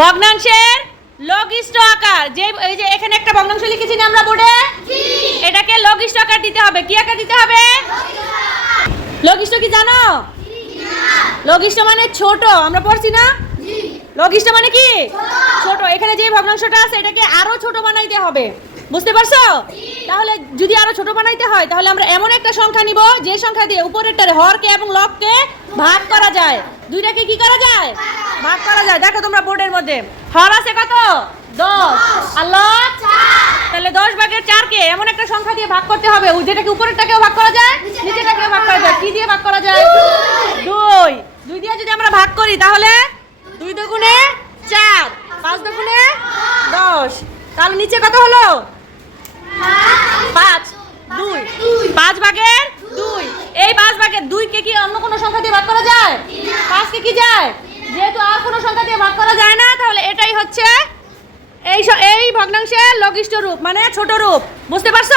ভগ্নাংশের লঘিষ্ঠ আকার। যে এই যে এখানে একটা ভগ্নাংশ লিখেছি না আমরা বোর্ডে? এটাকে লঘিষ্ঠ আকার দিতে হবে। কি আকার দিতে হবে? লঘিষ্ঠ কি জানো? লঘিষ্ঠ মানে ছোট। আমরা পড়ছি না? লঘিষ্ঠ মানে কি? ছোট। এখানে যে ভগ্নাংশটা আছে এটাকে আরও ছোট বানাইতে হবে। বুঝতে পারছ? তাহলে যদি আরও ছোট বানাইতে হয় তাহলে আমরা এমন একটা সংখ্যা নিব যে সংখ্যা দিয়ে উপরেরটারে হরকে এবং লবকে ভাগ করা যায়। দুইটাকে কি করা যায়? ভাগ করা যায়। দেখো তোমরা বোর্ডের মধ্যে। হর আছে কত? দশ। আর লব তাহলে দশ ভাগের চারকে এমন একটা সংখ্যা দিয়ে ভাগ করতে হবে। যেটাকে উপরেরটাকেও ভাগ করা যায় নিচেরটাকেও ভাগ করা যায়। কি দিয়ে ভাগ করা যায়? দুই। দুই। দিয়ে যদি আমরা ভাগ করি তাহলে দুই দুগুণে চার। পাঁচ দুগুণে দশ। তাহলে নিচে কত হলো? পাঁচ। দুই। পাঁচ ভাগের দুই। এই পাঁচ ভাগের দুইকে কি অন্য কোনো সংখ্যা দিয়ে ভাগ করা যায়? পাঁচকে কি যায়? যেহেতু আর কোনো সংখ্যা দিয়ে ভাগ করা যায় না, তাহলে এটাই হচ্ছে এই এই ভগ্নাংশের লঘিষ্ঠ রূপ মানে ছোট রূপ। বুঝতে পারছ?